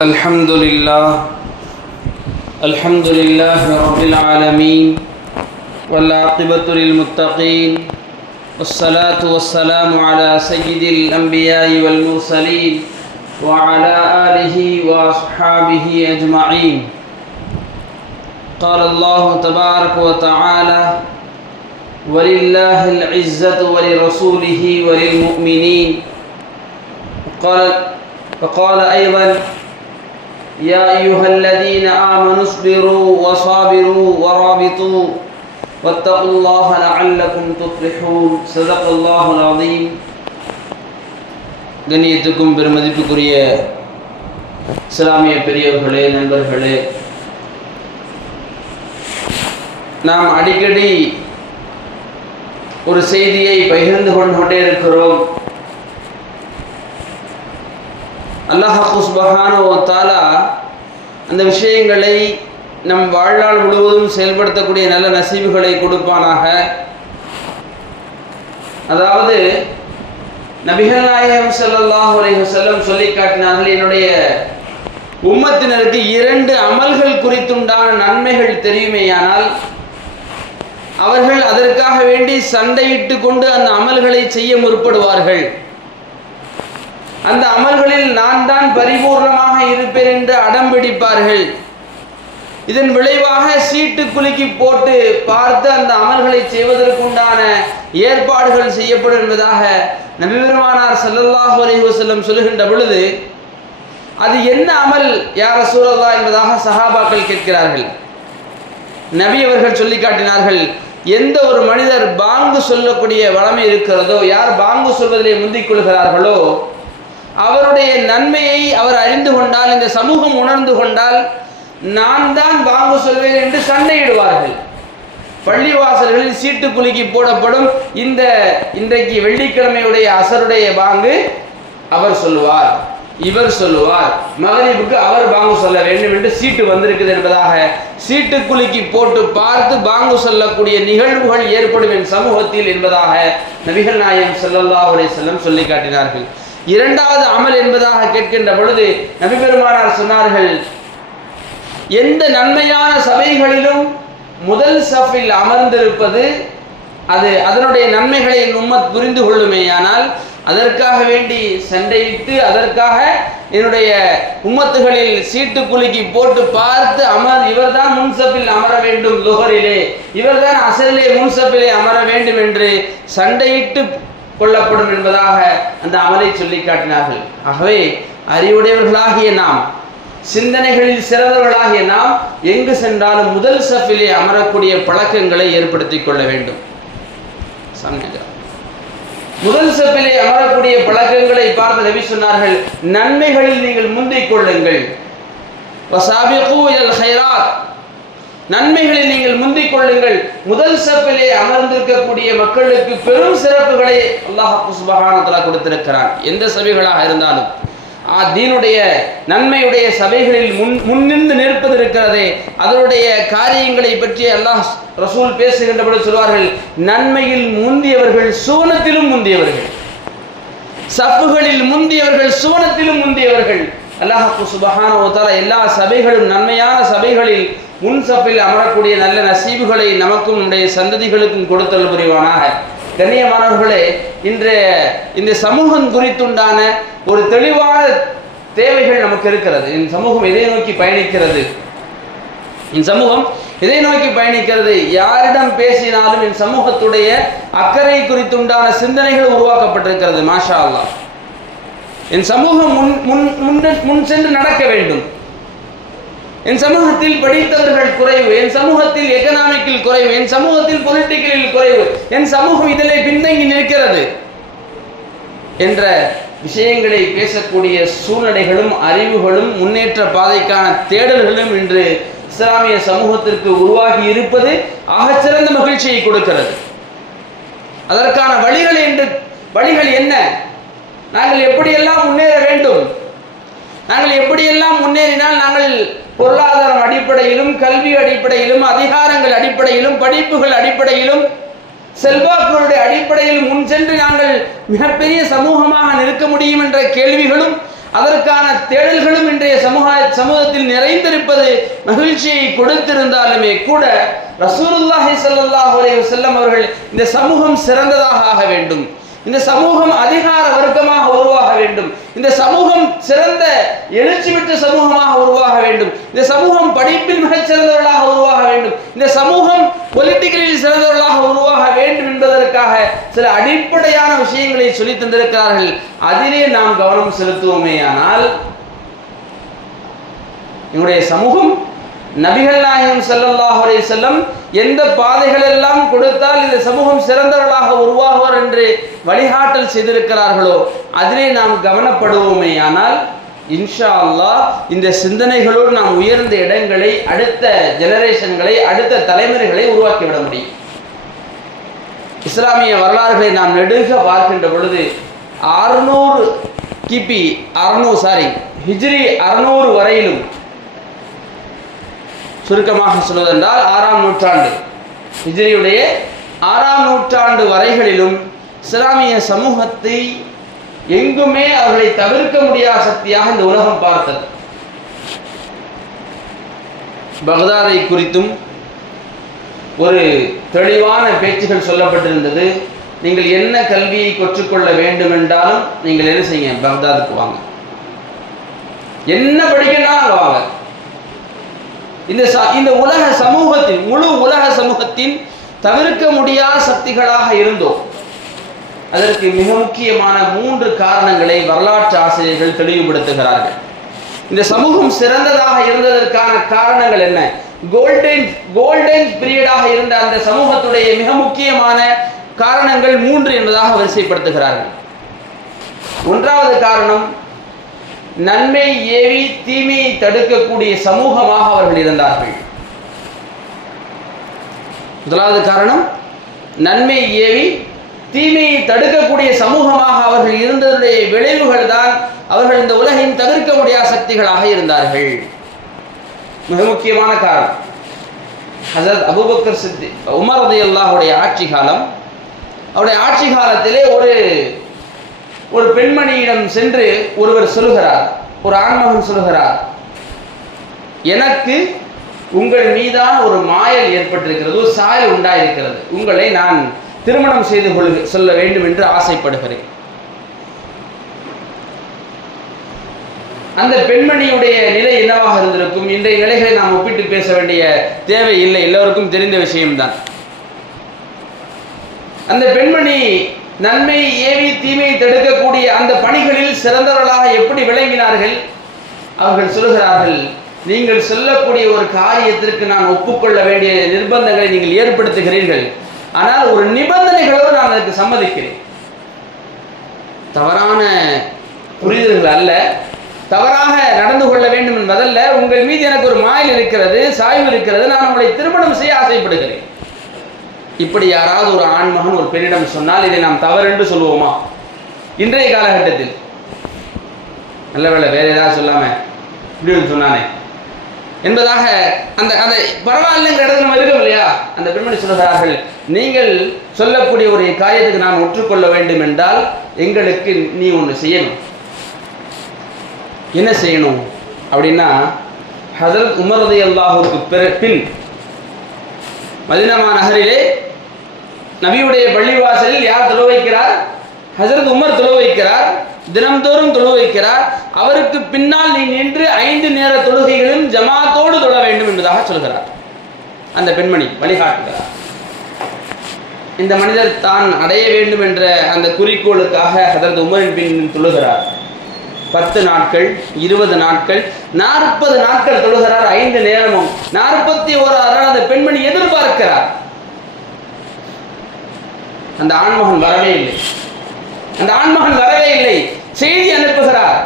الحمد لله رب العالمين والعاقبة للمتقين والصلاة والسلام على سيد الأنبياء والمرسلين وعلى آله وأصحابه أجمعين. قال الله تبارك وتعالى: ولله العزة ولرسوله وللمؤمنين. وقال أيضا: يا أيها الذين آمنوا اصبروا وصابروا ورابطوا واتقوا الله لعلكم تفلحون. صدق الله العظيم. கண்ணியத்துக்கும் பெருமதிப்புக்குரிய இஸ்லாமிய பெரியவர்களே, நண்பர்களே, நாம் அடிக்கடி ஒரு செய்தியை பகிர்ந்து கொண்டே இருக்கிறோம். அல்லாஹ் சுப்ஹானஹு வ தஆலா அந்த விஷயங்களை நம் வாழ்நாள் முழுவதும் செயல்படுத்தக்கூடிய நல்ல நசீபுகளை கொடுப்பானாக. அதாவது நபிகள் நாயகம் ஸல்லல்லாஹு அலைஹி வஸல்லம் சொல்லி காட்டினார்கள், என்னுடைய உம்மத்தினருக்கு 2 அமல்கள் குறித்துண்டான நன்மைகள் தெரியுமேயானால் அவர்கள் அதற்காக வேண்டி சண்டையிட்டு கொண்டு அந்த அமல்களை செய்ய முற்படுவார்கள். அந்த அமல்களில் நான் தான் பரிபூர்ணமாக இருப்பேன் என்று அடம் பிடிப்பார்கள். இதன் விளைவாக சீட்டு குலுக்கி போட்டு பார்த்து அந்த அமல்களை செய்வதற்குண்டான ஏற்பாடுகள் செய்யப்படும் என்பதாக நபி பெருமானார் ஸல்லல்லாஹு அலைஹி வஸல்லம் சொல்லுகின்ற பொழுது, அது என்ன அமல் யா ரசூலல்லாஹ் என்பதாக சஹாபாக்கள் கேட்கிறார்கள். நபி அவர்கள் சொல்லி காட்டினார்கள், எந்த ஒரு மனிதர் பாங்கு சொல்லக்கூடிய வளமை இருக்கிறதோ, யார் பாங்கு சொல்வதிலே முந்திக் கொள்கிறார்களோ அவருடைய நன்மையை அவர் அறிந்து கொண்டால், இந்த சமூகம் உணர்ந்து கொண்டால், நான் தான் பாங்கு சொல்வேன் என்று சண்டையிடுவார்கள். பள்ளிவாசல்களில் சீட்டு குலுக்கி போடப்படும். இன்றைக்கு வெள்ளிக்கிழமையுடைய அசருடைய பாங்கு அவர் சொல்லுவார், இவர் சொல்லுவார், மகரிபுக்கு அவர் பாங்கு சொல்ல வேண்டும் என்று சீட்டு வந்திருக்குது என்பதாக சீட்டு குலுக்கி போட்டு பார்த்து பாங்கு சொல்லக்கூடிய நிகழ்வுகள் ஏற்படும் என் சமூகத்தில் என்பதாக நபிகள் நாயகம் ஸல்லல்லாஹு அலைஹி வஸல்லம் சொல்லி காட்டினார்கள். 2வது அமல் என்பதாக கேட்கின்ற பொழுது நபி பெருமானார் சொன்னார்கள், எந்த நன்மையான சபைகளிலும் முதல் சஃபில் அமர்ந்திருப்பது, அதனுடைய நன்மைகளை என் உம்மத் புரிந்து கொள்ளுமேயானால் அதற்காக வேண்டி சண்டையிட்டு அதற்காக என்னுடைய உம்மத்துகளில் சீட்டு குலுக்கி போட்டு பார்த்து இவர்தான் முன்சப்பில் அமர வேண்டும், லுஹரிலே இவர்தான் அசரிலே முன்சப்பிலே அமர வேண்டும் என்று சண்டையிட்டு கொள்ளப்படும் என்பதாக அந்த அமலை சொல்லி காட்டினார்கள். ஆகவே அறிவுடையவர்களாகிய நாம், சிந்தனைகளில் சிறந்தவர்களாகிய நாம் எங்கு சென்றாலும் முதல் சஃபிலே அமரக்கூடிய பழக்கங்களை ஏற்படுத்திக் கொள்ள வேண்டும். முதல் சஃபிலே அமரக்கூடிய பழக்கங்களை பார்த்து நபி சொன்னார்கள், நன்மைகளில் நீங்கள் முந்திக் கொள்ளுங்கள். வஸாபிகு இலல் கைராத், நன்மைகளில் நீங்கள் முந்திக் கொள்ளுங்கள். முதல் சஃபிலே அமர்ந்திருக்கக்கூடிய மக்களுக்கு பெரும் சிறப்புகளை அல்லாஹ் சுப்ஹானஹு வ தஆலா கொடுத்திருக்கிறான். எந்த சபைகளாக இருந்தாலும் தீனுடைய நன்மையுடைய சபைகளில் முன்னின்று நிற்பது இருக்கிறதே, அதனுடைய காரியங்களை பற்றி அல்லாஹ் ரசூல் பேசுகின்ற பொழுது சொல்வார்கள், நன்மையில் முந்தியவர்கள் சுவனத்திலும் முந்தியவர்கள், சஃப்புகளில் முந்தியவர்கள் சுவனத்திலும் முந்தியவர்கள். அல்லாஹ் சுப்ஹானஹு வ தஆலா எல்லா சபைகளும் நன்மையான சபைகளில் முன் சஃபில் அமரக்கூடிய நல்ல நசீபுகளை நமக்கும் நம்முடைய சந்ததிகளுக்கும் கொடுத்தல் புரிவானாக. கண்ணியமானவர்களே, இன்றைய இந்த சமூகம் குறித்துண்டான ஒரு தெளிவான தேவைகள் நமக்கு இருக்கிறது. இந்த சமூகம் எதை நோக்கி பயணிக்கிறது? இந்த சமூகம் எதை நோக்கி பயணிக்கிறது? யாரிடம் பேசினாலும் இந்த சமூகத்துடைய அக்கறை குறித்துண்டான சிந்தனைகள் உருவாக்கப்பட்டிருக்கிறது. மாஷா அல்லாஹ். என் சமூகம் முன் சென்று நடக்க வேண்டும். என் சமூகத்தில் படித்தவர்கள் குறைவு, என் சமூகத்தில் எக்கனாமிக்கில் குறைவு, என் சமூகத்தில் பொலிட்டிக்கலில் குறைவு, என் சமூகம் இதிலே பின்தங்கி நிற்கிறது என்ற விஷயங்களை பேசக்கூடிய சூழ்நிலைகளும் அறிவுகளும் முன்னேற்ற பாதைக்கான தேடல்களும் இன்று இஸ்லாமிய சமூகத்திற்கு உருவாகி இருப்பது ஆகச்சிறந்த மகிழ்ச்சியை கொடுக்கிறது. அதற்கான வழிகள் என்ன? நாங்கள் எப்படியெல்லாம் முன்னேற வேண்டும்? நாங்கள் எப்படியெல்லாம் முன்னேறினால் நாங்கள் பொருளாதாரம் அடிப்படையிலும், கல்வி அடிப்படையிலும், அதிகாரங்கள் அடிப்படையிலும், படிப்புகள் அடிப்படையிலும், செல்வாக்குகளுடைய அடிப்படையில் முன் சென்று நாங்கள் மிகப்பெரிய சமூகமாக நிற்க முடியும் என்ற கேள்விகளும் அதற்கான தேடல்களும் இன்றைய சமூகத்தில் நிறைந்திருப்பது மகிழ்ச்சியை கொடுத்திருந்தாலுமே கூட ரசூலுல்லாஹி ஸல்லல்லாஹு அலைஹி வஸல்லம் அவர்கள் இந்த சமூகம் சிறந்ததாக ஆக வேண்டும், இந்த சமூகம் அதிகார வர்க்கமாக உருவாக வேண்டும், இந்த சமூகம் சிறந்த எழுச்சி பெற்ற சமூகமாக உருவாக வேண்டும், இந்த சமூகம் படிப்பில் மிகச் சிறந்தவர்களாக உருவாக வேண்டும், இந்த சமூகம் பொலிட்டிக்கலில் சிறந்தவர்களாக உருவாக வேண்டும் என்பதற்காக சில அடிப்படையான விஷயங்களை சொல்லி தந்திருக்கிறார்கள். அதிலே நாம் கவனம் செலுத்துவோமே ஆனால் எங்களுடைய சமூகம் நபிகள் நாயகம் ஸல்லல்லாஹு அலைஹி வஸல்லம் எந்த பாதைகள் எல்லாம் கொடுத்தால் இந்த சமூகம் சிறந்தவர்களாக உருவாகுவர் என்று வழிகாட்டல் செய்திருக்கிறார்களோ அதிலே நாம் கவனப்படுவோமே ஆனால் இன்ஷா அல்லாஹ் இந்த சிந்தனைகளோடு நாம் உயர்ந்த இடங்களை, அடுத்த ஜெனரேஷன்களை, அடுத்த தலைமுறைகளை உருவாக்கிவிட முடியும். இஸ்லாமிய வரலாறுகளை நாம் நெடுக பார்க்கின்ற பொழுது 600 கிபி ஹிஜ்ரி 600 வரையிலும், சுருக்கமாக சொல்வதென்றால் 6ஆம் நூற்றாண்டு, ஹிஜ்ரியுடைய 6ஆம் நூற்றாண்டு வரைகளிலும் இஸ்லாமிய சமூகத்தை எங்குமே அவர்களை தவிர்க்க முடியாத சக்தியாக இந்த உலகம் பார்த்தது. பக்தாதை குறித்தும் ஒரு தெளிவான பேச்சுகள் சொல்லப்பட்டிருந்தது. நீங்கள் என்ன கல்வியை கற்றுக்கொள்ள வேண்டும் என்றாலும் நீங்கள் என்ன செய்யுங்க, பக்தாதுக்கு வாங்க, என்ன படிக்கணும் வாங்க. இந்த உலக சமூகத்தின், முழு உலக சமூகத்தின் தவிர்க்க முடியாத சக்திகளாக இருந்தோம். அதற்கு மிக முக்கியமான 3 காரணங்களை வரலாற்று ஆசிரியர்கள் தெளிவுபடுத்துகிறார்கள். இந்த சமூகம் சிறந்ததாக இருந்ததற்கான காரணங்கள் என்ன? கோல்டன் பீரியடாக இருந்த அந்த சமூகத்துடைய மிக முக்கியமான காரணங்கள் 3 என்பதாக வரிசைப்படுத்துகிறார்கள். 1வது காரணம், நன்மை ஏவி தீமையை தடுக்கக்கூடிய சமூகமாக அவர்கள் இருந்தார்கள். 1வது காரணம், நன்மை ஏவி தீமையை தடுக்கக்கூடிய சமூகமாக அவர்கள் இருந்ததுடைய விளைவுகள் தான் அவர்கள் இந்த உலகின் தவிர்க்க முடியாத சக்திகளாக இருந்தார்கள். மிக முக்கியமான காரணம், ஹஸரத் அபூபக்கர் சித்திக் உமர் ரலியல்லாஹுடைய ஆட்சி காலம். அவருடைய ஆட்சி காலத்திலே ஒரு பெண்மணியிடம் சென்று ஒருவர் சொல்லுகிறார், ஒரு ஆண்மகன் சொல்லுகிறார், எனக்கு உங்கள் மீதான ஒரு மாயல் ஏற்பட்டிருக்கிறது, ஒரு சாயல் உண்டாயிருக்கிறது, உங்களை நான் திருமணம் செய்து சொல்ல வேண்டும் என்று ஆசைப்படுகிறேன். அந்த பெண்மணியுடைய நிலை என்னவாக இருந்திருக்கும்? இன்றைய நிலைகளை நாம் ஒப்பிட்டு பேச வேண்டிய தேவை இல்லை, எல்லோருக்கும் தெரிந்த விஷயம்தான். அந்த பெண்மணி நன்மை ஏவி தீமையை தடுக்கக்கூடிய அந்த பணிகளில் சிறந்தவர்களாக எப்படி விளங்கினார்கள்? அவர்கள் சொல்லுகிறார்கள், நீங்கள் சொல்லக்கூடிய ஒரு காரியத்திற்கு நான் ஒப்புக்கொள்ள வேண்டிய நிர்பந்தங்களை நீங்கள் ஏற்படுத்துகிறீர்கள், ஆனால் ஒரு நிபந்தனைகளோடு நான் அதற்கு சம்மதிக்கிறேன். தவறான புரிதல்கள் அல்ல, தவறாக நடந்து கொள்ள வேண்டும் என்பதல்ல, உங்கள் மீது எனக்கு ஒரு மாயில் இருக்கிறது, சாய்வு இருக்கிறது, நான் உங்களை திருமணம் செய்ய ஆசைப்படுகிறேன். இப்படி யாராவது ஒரு ஆண்மகன் ஒரு பெண்ணிடம் சொன்னால் இதை நாம் தவறு என்று சொல்லுவோமா? இன்றைய காலகட்டத்தில் நல்ல வேலை வேற ஏதாவது சொல்லாம இப்படி சொன்னானே என்பதாக அந்த அந்த பரவாயில்லைங்கிற இடத்துல நம்ம இருக்கோம் இல்லையா? அந்த பெண்மணி சொல்லுகிறார்கள், நீங்கள் சொல்லக்கூடிய ஒரு காரியத்துக்கு நான் ஒற்றுக்கொள்ள வேண்டும் என்றால் எங்களுக்கு நீ ஒன்று செய்யணும். என்ன செய்யணும் அப்படின்னா, ஹஸரத் உமர் ரலியல்லாஹுவுக்கு பின் மதீனா நகரிலே நபியுடைய பள்ளிவாசலில் யார் தொழு வைக்கிறார்? ஹஸரத் உமர் தொழு வைக்கிறார், தினம்தோறும் தொழு வைக்கிறார். அவருக்கு பின்னால் நீ நின்று 5 நேர தொழுகைகளும் ஜமாத்தோடு தொழ வேண்டும் என்பதாக சொல்கிறார். அந்த பெண்மணி வழிகாட்டுகிறார். இந்த மனிதர் தான் அடைய வேண்டும் என்ற அந்த குறிக்கோளுக்காக ஹஸரத் உமரின் பின் தொழுகிறார். 10 நாட்கள், 20 நாட்கள், 40 நாட்கள் தொழுகிறார். 5 நேரமும் 41 அந்த பெண்மணி எதிர்பார்க்கிறார். அந்த ஆண்மகன் வரவே இல்லை. அந்த ஆண்மகன் வரவே இல்லை. செய்தி அனுப்புகிறார்,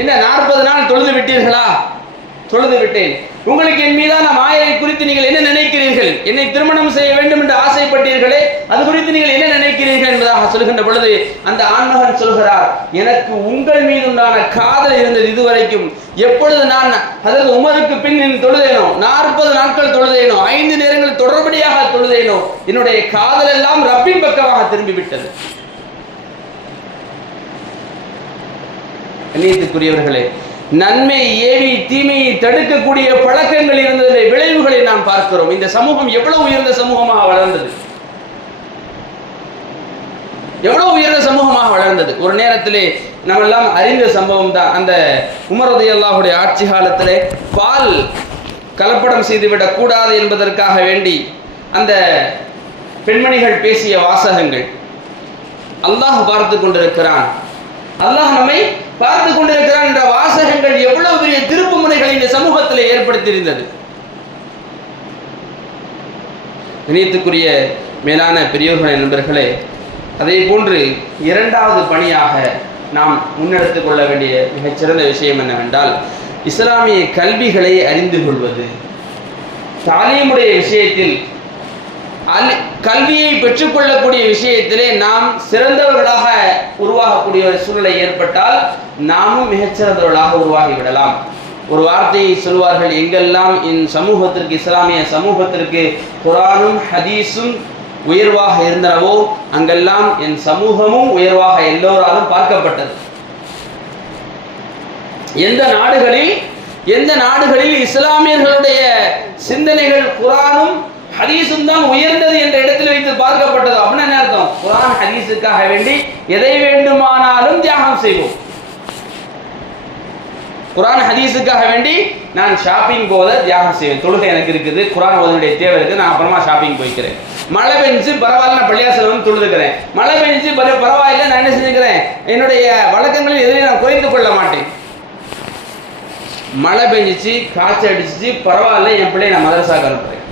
என்ன 40 நாள் தொழுது விட்டீர்களா? தொழுது விட்டேன். உங்களுக்கு என் மீதான மாயை குறித்து நீங்கள் என்ன நினைக்கிறீர்கள்? என்னை திருமணம் செய்ய வேண்டும் என்று ஆசைப்பட்டீர்களே, அது குறித்து நீங்கள் என்ன நினைக்கிறீர்கள் என்பதாக சொல்கின்ற பொழுது அந்த ஆண்மகன் சொல்கிறார், எனக்கு உங்கள் மீது உண்டான காதல் இருந்தது இதுவரைக்கும். எப்பொழுது நான் ஹஸரத் உமருக்கு பின் தொழுதேனோ, 40 நாட்கள் தொழுதேனோ, 5 நேரங்கள் தொடர்படியாக தொழுதேனோ, என்னுடைய காதல் எல்லாம் ரப்பின் பக்கமாக திரும்பிவிட்டது. கண்ணியத்துக்குரியவர்களே, நன்மை ஏவி தீமையை தடுக்கக்கூடிய பழக்கங்கள் இருந்ததில் விளைவுகளை நாம் பார்க்கிறோம். இந்த சமூகம் எவ்வளவு உயர்ந்த சமூகமாக வளர்ந்தது, எவ்வளவு உயர்ந்த சமூகமாக வளர்ந்தது. ஒரு நேரத்திலே நம்ம எல்லாம் அறிந்த சம்பவம் தான், அந்த உமர் ரலியல்லாஹுடைய ஆட்சி காலத்திலே பால் கலப்படம் செய்துவிடக் கூடாது என்பதற்காக வேண்டி அந்த பெண்மணிகள் பேசிய வாசகங்கள். அல்லாஹ் பார்த்து கொண்டிருக்கிறான், அல்லாஹ் நம்மை பார்த்து கொண்டிருக்கிறான் என்ற வாசகங்கள் எவ்வளவு பெரிய திருப்பு முனைகளை இந்த சமூகத்தில் ஏற்படுத்தியிருந்தது. இணையத்துக்குரிய மேலான பெரியோர்களே, நண்பர்களே, அதே போன்று இரண்டாவது பணியாக நாம் முன்னெடுத்துக் கொள்ள வேண்டிய மிகச்சிறந்த விஷயம் என்னவென்றால், இஸ்லாமிய கல்விகளை அறிந்து கொள்வது. தாலீமுடைய விஷயத்தில், கல்வியை பெற்றுக்கொள்ளக்கூடிய விஷயத்திலே நாம் சிறந்தவர்களாக உருவாகக்கூடிய ஒரு சூழ்நிலை ஏற்பட்டால் நாமும் மிகச்சிறந்தவர்களாக உருவாகிவிடலாம். ஒரு வார்த்தையை சொல்வார்கள், எங்கெல்லாம் இந்த சமூகத்திற்கு, இஸ்லாமிய சமூகத்திற்கு குர்ஆனும் ஹதீஸும் உயர்வாக இருந்தனவோ அங்கெல்லாம் என் சமூகமும் உயர்வாக எல்லோராலும் பார்க்கப்பட்டது. எந்த நாடுகளில் இஸ்லாமியர்களுடைய சிந்தனைகள் குர்ஆனும் ஹதீஸும் தான் உயர்ந்தது என்ற இடத்தில் வைத்து பார்க்கப்பட்டது. அப்படின்னா என்ன அர்த்தம்? குர்ஆன் ஹதீஸுக்காக வேண்டி எதை வேண்டுமானாலும் தியாகம் செய்வோம். குர்ஆன் ஹதீஸுக்காக வேண்டி நான் ஷாப்பிங் போத தியாகம் செய்வேன். தொழுகை எனக்கு இருக்குது, குர்ஆன் ஓதனுடைய தேவை இருக்குது, நான் அப்புறமா ஷாப்பிங் போய்க்கிறேன். மழை பெஞ்சு பரவாயில்ல, நான் பள்ளியாசல் வந்து தொழுதுக்கிறேன். மழை பெஞ்சு பரவாயில்ல, நான் என்ன செஞ்சுக்கிறேன், என்னுடைய வழக்கங்களில் எதிரையும் நான் குறைந்து கொள்ள மாட்டேன். மழை பெஞ்சிச்சு, காய்ச்சல் அடிச்சிச்சு, பரவாயில்ல, என் பிள்ளையை நான் மதரசாக்கு அனுப்புறேன்.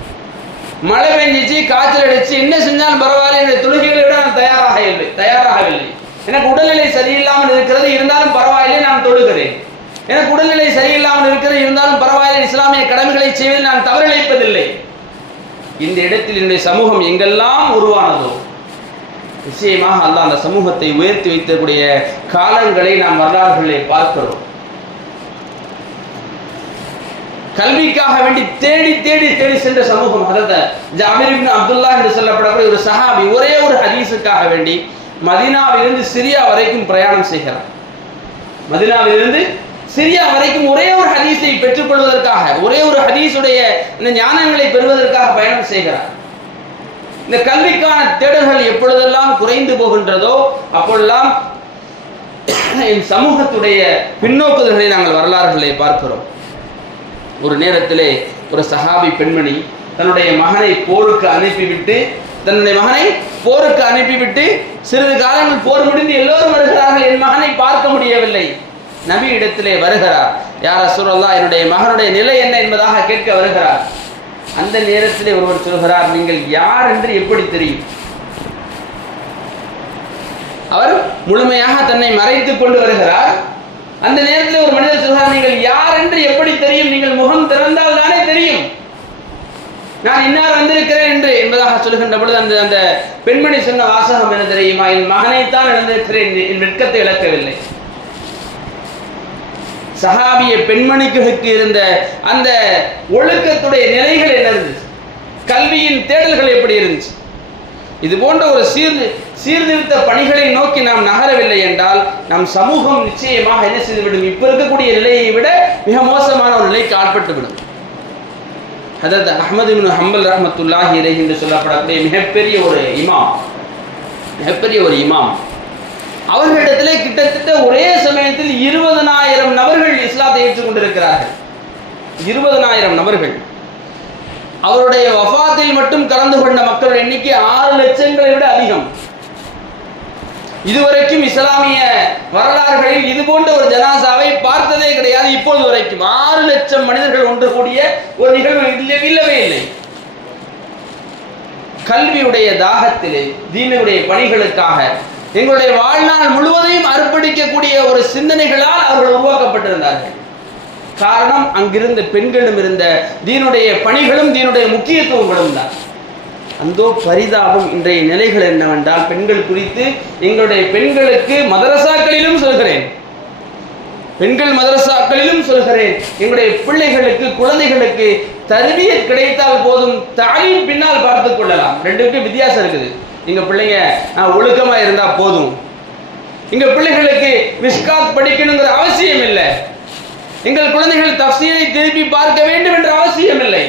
மழை பெஞ்சிச்சு, காய்ச்சல் அடிச்சு, என்ன செஞ்சாலும் பரவாயில்ல, என்னுடைய தொழுகைகளை விட நான் தயாராகவில்லை. எனக்கு உடல்நிலை சரியில்லாமல் இருக்கிறது, இருந்தாலும் பரவாயில்லை, நான் தொழுகிறேன். எனக்கு உடல்நிலை சரியில்லாமல் இருக்கிறது, இருந்தாலும் பரவாயில்லை, இஸ்லாமிய கடமைகளை செய்வதில் நான் தவறிழைப்பதில்லை. இந்த இடத்தில் என்னுடைய சமூகம் எங்கெல்லாம் உருவானதோ நிச்சயமாக அல்லாஹ் அந்த சமூகத்தை உயர்த்தி வைக்கக்கூடிய காலங்களை நாம் வரலாறுகளை பார்க்கிறோம். கல்விக்காக வேண்டி தேடி தேடி தேடி சென்ற சமூகம். அதாவது ஜாபிர் இப்னு அப்துல்லாஹ் என்று சொல்லப்படக்கூடிய ஒரு சஹாபி ஒரே ஒரு ஹதீஸுக்காக வேண்டி மதீனாவிலிருந்து சிரியா வரைக்கும் பிரயாணம் செய்கிறார். மதீனாவிலிருந்து சிரியா வரைக்கும் ஒரே ஒரு ஹதீஸை பெற்றுக்கொள்வதற்காக, ஒரே ஒரு ஹதீஸுடைய இந்த ஞானங்களை பெறுவதற்காக பயணம் செய்கிறார். இந்த கல்விக்கான தேடல்கள் எப்பொழுதெல்லாம் குறைந்து போகின்றதோ அப்பொழுதெல்லாம் என் சமூகத்துடைய பின்னோக்குதல்களை நாங்கள் வரலாறுகளை பார்க்கிறோம். ஒரு நேரத்திலே ஒரு சஹாபி பெண்மணி தன்னுடைய மகனை போருக்கு அனுப்பிவிட்டு சிறிது காலங்கள் போர் முடிந்து எல்லோரும் வருகிறார்கள், என் மகனை பார்க்க முடியவில்லை. நபி இடத்திலே வருகிறார். யா ரசூலல்லாஹ், என்னுடைய மகனுடைய நிலை என்ன என்பதாக கேட்க வருகிறார். அந்த நேரத்திலே ஒருவர் சொல்கிறார், நீங்கள் யார் என்று எப்படி தெரியும்? அவர் முழுமையாக தன்னை மறைத்துக் கொண்டு வருகிறார். அந்த நேரத்தில் ஒரு மனிதர் சொல்கிறார், நீங்கள் யார் என்று எப்படி தெரியும்? நீங்கள் முகம் திறந்தால் தானே தெரியும் நான் இன்னார் வந்திருக்கிறேன் என்று என்பதாக சொல்கின்ற பொழுது அந்த பெண்மணி சொன்ன வாசகம் என்ன தெரியுமா? என் மகனைத்தான் இழந்திருக்கிறேன், என் வெட்கத்தை இழக்கவில்லை. சஹாபிய பெண்மணிகளுக்கு இருந்த அந்த ஒழுக்கத்துடைய நிலைகள் என்ன இருந்துச்சு? கல்வியின் தேடல்கள் எப்படி இருந்துச்சு? இது போன்ற ஒரு சீர்திருத்த பணிகளை நோக்கி நாம் நகரவில்லை என்றால் நம் சமூகம் நிச்சயமாக என்ன செய்துவிடும்? இப்ப இருக்கக்கூடிய நிலையை விட மிக மோசமான ஒரு நிலைக்கு ஆட்பட்டுவிடும். ஹதரத் அஹ்மது இப்னு ஹம்பல் ரஹ்மத்துல்லாஹி அலைஹி என்று சொல்லப்படக்கூடிய மிகப்பெரிய ஒரு இமாம், அவர்களிடத்திலே கிட்டத்தட்ட ஒரே சமயத்தில் 20,000 நபர்கள் இஸ்லாத்தை ஏற்றுக்கொண்டிருக்கிறார்கள். 20,000 நபர்கள். அவருடைய வஃபாத்தில் மட்டும் கலந்து கொண்ட மக்கள் எண்ணிக்கை 6 லட்சங்களை விட அதிகம். இதுவரைக்கும் இஸ்லாமிய வரலாறுகளில் இது போன்ற ஒரு ஜனாசாவை பார்த்ததே கிடையாது. இப்பொழுது வரைக்கும் 6 லட்சம் மனிதர்கள் ஒன்று கூடிய ஒரு நிகழ்வு இல்லவே இல்லை. கல்வியுடைய தாகத்திலே, தீனுடைய பணிகளுக்காக எங்களுடைய வாழ்நாள் முழுவதையும் அர்ப்பணிக்கக்கூடிய ஒரு சிந்தனைகளால் அவர்கள் உருவாக்கப்பட்டிருந்தார்கள். காரணம், அங்கிருந்த பெண்களும் இருந்த தீனுடைய பணிகளும் தீனுடைய முக்கியத்துவங்களும் தான். அந்தோ பரிதாபம், இன்றைய நிலைகள் என்னவென்றால் பெண்கள் குறித்து எங்களுடைய பெண்களுக்கு மதரசாக்களிலும் சொல்கிறேன், எங்களுடைய பிள்ளைகளுக்கு, குழந்தைகளுக்கு தர்பியத் கிடைத்தால் போதும், தாலீம் பின்னால் பார்த்துக் கொள்ளலாம். ரெண்டுக்கும் வித்தியாசம் இருக்குது. எங்க பிள்ளைங்க ஒழுக்கமா இருந்தா போதும், எங்க பிள்ளைகளுக்கு மிஷ்காத் படிக்கணுங்கிற அவசியம் இல்லை. எங்கள் குழந்தைகள் தஃசீரை திருப்பி பார்க்க வேண்டும் என்ற அவசியம் இல்லை.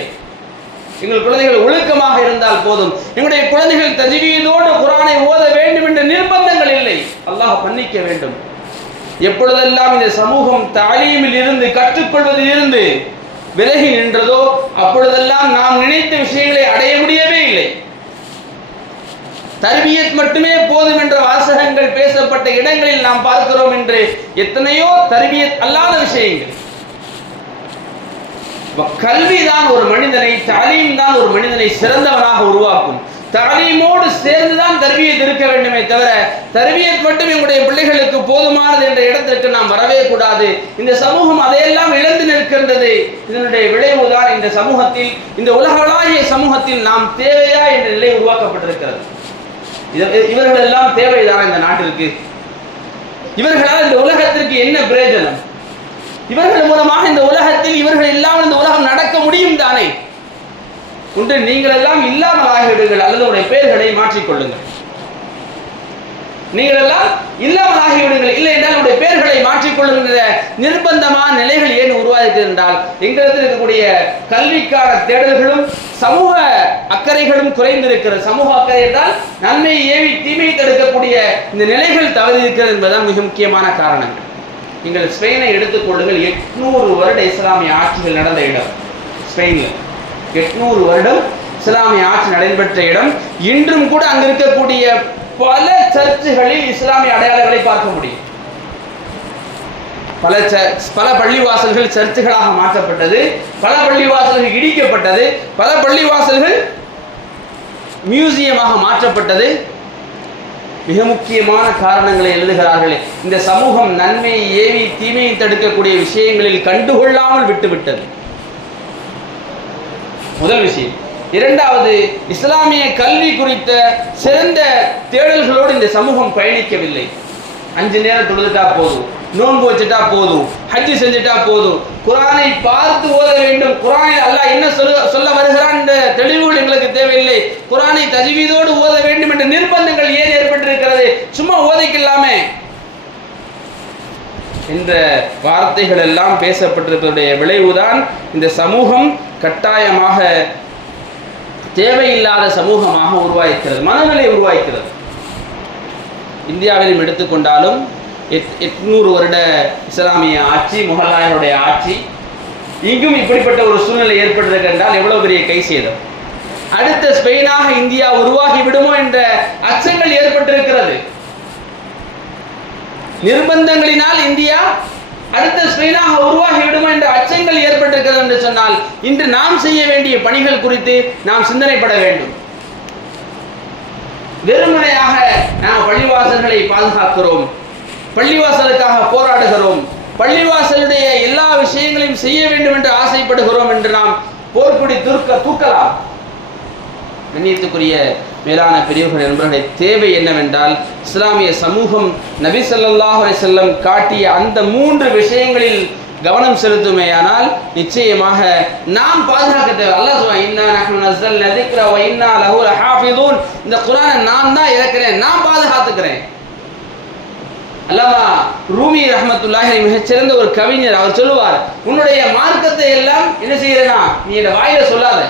எங்கள் குழந்தைகள் ஒழுக்கமாக இருந்தால் போதும். எங்களுடைய குழந்தைகள் தஜ்வீதோடு குர்ஆனை ஓத வேண்டும் என்ற நிர்பந்தங்கள் இல்லை. அல்லாஹ் மன்னிக்க வேண்டும். எப்பொழுதெல்லாம் இந்த சமூகம் தாலீமில் இருந்து கற்றுக்கொள்வதில் இருந்து விலகி நின்றதோ அப்பொழுதெல்லாம் நாம் நினைத்த விஷயங்களை அடைய முடியவே இல்லை. தர்பியத் மட்டுமே போதும் என்ற வாசகங்கள் பேசப்பட்ட இடங்களில் நாம் பார்க்கிறோம் என்று எத்தனையோ தர்பியத் அல்லாத விஷயங்கள். கல்விதான் ஒரு மனிதனை, தாலீம் தான் ஒரு மனிதனை சிறந்தவனாக உருவாக்கும். தாலீமோடு சேர்ந்துதான் தர்பியத் இருக்க வேண்டுமே தவிர தர்பியத் மட்டும் எங்களுடைய பிள்ளைகளுக்கு போதுமானது என்ற இடத்திற்கு நாம் வரவே கூடாது. இந்த சமூகம் அதையெல்லாம் இழந்து நிற்கின்றது. இதனுடைய விளைவுதான் இந்த சமூகத்தில், இந்த உலகளாவிய சமூகத்தில் நாம் தேவையா என்ற நிலை உருவாக்கப்பட்டிருக்கிறது. இவர்கள் எல்லாம் தேவைதான் இந்த நாட்டிற்கு? இவர்களால் இந்த உலகத்திற்கு என்ன பிரயோஜனம்? இவர்கள் மூலமாக இந்த உலகத்தில் இவர்கள் இல்லாமல் இந்த உலகம் நடக்க முடியும் தானே? ஒன்று நீங்கள் எல்லாம் இல்லாமல் ஆகிவிடுங்கள் அல்லது உடைய பெயர்களை மாற்றிக்கொள்ளுங்கள். நீங்கள் எல்லாம் இல்லாமல் ஆகிவிடுங்கள், இல்லை என்றால் உடைய பெயர்களை மாற்றிக்கொள்ளுகிற நிர்பந்தமான நிலைகள் ஏன் உருவாகிறது என்றால் எங்களிடத்தில் இருக்கக்கூடிய கல்விக்கான தேடல்களும் சமூக அக்கறைகளும் குறைந்திருக்கிறது. சமூக அக்கறை என்றால் நன்மை ஏவி தீமையை தடுக்கக்கூடிய இந்த நிலைகள் தவறி இருக்கிறது என்பதுதான் மிக முக்கியமான காரணங்கள். நீங்கள் ஸ்பெயினை எடுத்துக்கொள்ளுங்கள். 800 வருட இஸ்லாமிய ஆட்சிகள் நடந்த இடம் ஸ்பெயினில். 800 வருடம் இஸ்லாமிய ஆட்சி நடைபெற்ற இடம். இன்றும் கூட அங்கு இருக்கக்கூடிய பல சர்ச்சுகளில் இஸ்லாமிய அடையாளங்களை பார்க்க முடியும். பல பள்ளிவாசல்கள் சர்ச்சுகளாக மாற்றப்பட்டது, பல பள்ளிவாசல்கள் இடிக்கப்பட்டது, பல பள்ளிவாசல்கள் மியூசியமாக மாற்றப்பட்டது. மிக முக்கியமான காரணங்களை எழுதுகிறார்களே, இந்த சமூகம் நன்மையை ஏவி தீமையை தடுக்கக்கூடிய விஷயங்களில் கண்டுகொள்ளாமல் விட்டுவிட்டது. முதல் விஷயம். இரண்டாவது, இஸ்லாமிய கல்வி குறித்த சிறந்த தேடல்களோடு இந்த சமூகம் பயணிக்கவில்லை. 5 நேரம் தொழுதுட்டா போதும், நோன்பு வச்சுட்டா போதும், ஹஜ்ஜி செஞ்சுட்டா போதும், குர்ஆனை பார்த்து ஓத வேண்டும், குர்ஆனில் அல்லாஹ் என்ன சொல்ல வருகிறான் என்ற தெளிவுகள் எங்களுக்கு தேவையில்லை, குர்ஆனை தஜ்வீதோடு ஓத வேண்டும் என்ற நிர்பந்தங்கள் ஏன் ஏற்பட்டிருக்கிறது, சும்மா ஓதைக்கலாமே என்ற வார்த்தைகள் எல்லாம் பேசப்பட்டிருப்பதுடைய விளைவுதான் இந்த சமூகம் கட்டாயமாக தேவையில்லாத சமூகமாக உருவாக்கிறது, மனநிலை உருவாக்கிறது. இந்தியாவிலும் எடுத்துக்கொண்டாலும் 800 வருட இஸ்லாமிய ஆட்சி, முகலாயருடைய ஆட்சி, இங்கும் இப்படிப்பட்ட ஒரு சூழ்நிலை ஏற்பட்டிருக்கிறது என்றால் எவ்வளவு பெரிய கை சேதம். அடுத்த ஸ்பெயினாக இந்தியா உருவாகி விடுமோ என்ற அச்சங்கள் ஏற்பட்டிருக்கிறது. நிர்பந்தங்களினால் இந்தியா அடுத்த ஸ்பெயினாக உருவாகி விடுமோ என்ற அச்சங்கள் ஏற்பட்டிருக்கிறது என்று சொன்னால் இன்று நாம் செய்ய வேண்டிய பணிகள் குறித்து நாம் சிந்தனைப்பட வேண்டும். வெறுமனையாக நாம் பள்ளிவாசல்களை பாதுகாக்கிறோம், பள்ளிவாசலுக்காக போராடுகிறோம், பள்ளிவாசலுடைய எல்லா விஷயங்களையும் செய்ய வேண்டும் என்று ஆசைப்படுகிறோம் என்று நாம் போர்க்குடி தூக்கலாம். கண்ணியத்துக்குரிய மேலான பெரியவர்கள் நண்பர்களே, தேவை என்னவென்றால் இஸ்லாமிய சமூகம் நபி ஸல்லல்லாஹு அலைஹி வஸல்லம் காட்டிய அந்த 3 விஷயங்களில் கவனம் செலுத்துமேயானால் நிச்சயமாக நாம் பாதுகாக்க தேவை. அல்லாஹ் சொல்றான், இன்னா நஹ்னு நஸல்னா ذிக்ர வ இன்னா லஹு லஹாஃபிதூன். இந்த குர்ஆனை நான் தான் இறக்கிறேன், நான் பாதுகாத்துக்கிறேன். அல்லாமா ரூமி ரஹ்மத்துல்லாஹி அலைஹி மிகச்சிறந்த ஒரு கவிஞர். அவர் சொல்லுவார், உன்னுடைய மார்க்கத்தை எல்லாம் என்ன செய்யறேன்னா நீ இந்த வாயில சொல்லாத,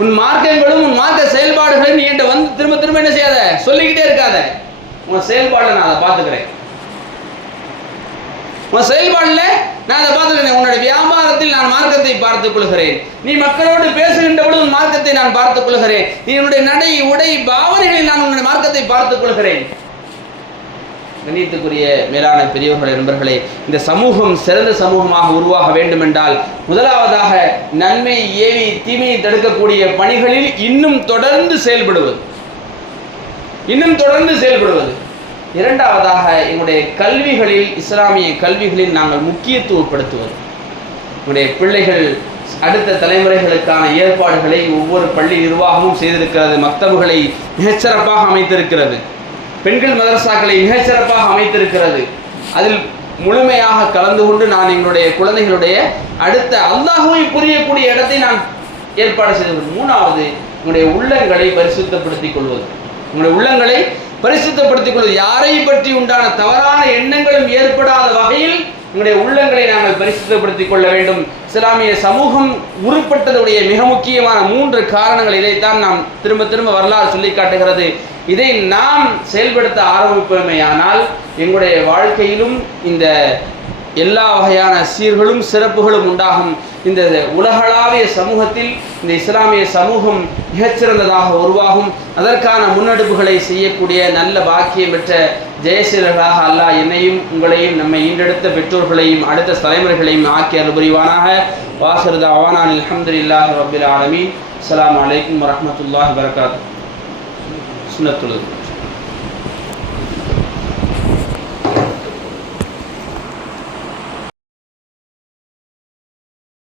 உன் மார்க்கங்களும் உன் மார்க்க செயல்பாடுகளையும் நீ என்கிட்ட வந்து திரும்ப திரும்ப என்ன செய்யாத, சொல்லிக்கிட்டே இருக்காத. உன் செயல்பாடுல நான் அதை பார்த்துக்கிறேன், உன் செயல்பாடுல நான் அதை பார்த்துக்கிறேன். உன்னுடைய வியாபாரத்தில் நான் மார்க்கத்தை பார்த்துக் கொள்கிறேன், நீ மக்களோடு பேசுகின்ற பொழுது உன் மார்க்கத்தை நான் பார்த்துக் கொள்கிறேன், நீ உன்னுடைய நடை உடை பாவனைகளில் நான் உன்னுடைய மார்க்கத்தை பார்த்துக் கொள்கிறேன். கண்ணியத்துக்குரிய மேலான பெரியவர்களே நண்பர்களே, இந்த சமூகம் சிறந்த சமூகமாக உருவாக வேண்டும் என்றால் முதலாவதாக நன்மை ஏவி தீமையை தடுக்கக்கூடிய பணிகளில் இன்னும் தொடர்ந்து செயல்படுவது. இரண்டாவதாக எங்களுடைய கல்விகளில், இஸ்லாமிய கல்விகளில் நாங்கள் முக்கியத்துவப்படுத்துவது. எங்களுடைய பிள்ளைகள் அடுத்த தலைமுறைகளுக்கான ஏற்பாடுகளை ஒவ்வொரு பள்ளி நிர்வாகமும் செய்திருக்கிறது. மக்தபுகளை மிகச்சிறப்பாக அமைத்திருக்கிறது, பெண்கள் மதரசாக்களை மிகச்சிறப்பாக அமைத்திருக்கிறது. அதில் முழுமையாக கலந்து கொண்டு நான் எங்களுடைய குழந்தைகளுடைய அடுத்த அல்லாஹ்வை புரியக்கூடிய இடத்தை நான் ஏற்பாடு செய்து. மூணாவது, உங்களுடைய உள்ளங்களை பரிசுத்தப்படுத்திக் கொள்வது. உங்களுடைய உள்ளங்களை பரிசுத்தப்படுத்திக் கொள்வது, யாரை பற்றி உண்டான தவறான எண்ணங்களும் ஏற்படாத வகையில் எங்களுடைய உள்ளங்களை நாங்கள் பரிசுத்தப்படுத்திக் கொள்ள வேண்டும். இஸ்லாமிய சமூகம் உருப்பட்டதுடைய மிக முக்கியமான 3 காரணங்கள் இதைத்தான் நாம் திரும்ப திரும்ப வரலாறு சொல்லி காட்டுகிறது. இதை நாம் செயல்படுத்த ஆரம்பிப்போமேயானால் எங்களுடைய வாழ்க்கையிலும் இந்த எல்லா வகையான சீர்களும் சிறப்புகளும் உண்டாகும். இந்த உலகளாவிய சமூகத்தில் இந்த இஸ்லாமிய சமூகம் மிகச்சிறந்ததாக உருவாகும். அதற்கான முன்னெடுப்புகளை செய்யக்கூடிய நல்ல பாக்கியம் பெற்ற ஜெயசீலர்களாக அல்லாஹ் என்னையும் உங்களையும் நம்மை ஈண்டெடுத்த பெற்றோர்களையும் அடுத்த தலைமுறைகளையும் ஆக்கி அருள்புரிவானாக. வாஹிரு தஅவானா அல்ஹம்துலில்லாஹி ரப்பில் ஆலமீன். அஸ்ஸலாமு அலைக்கும் வரஹ்மத்துல்லாஹி வபரகாத்துஹு. சுன்னத்துல்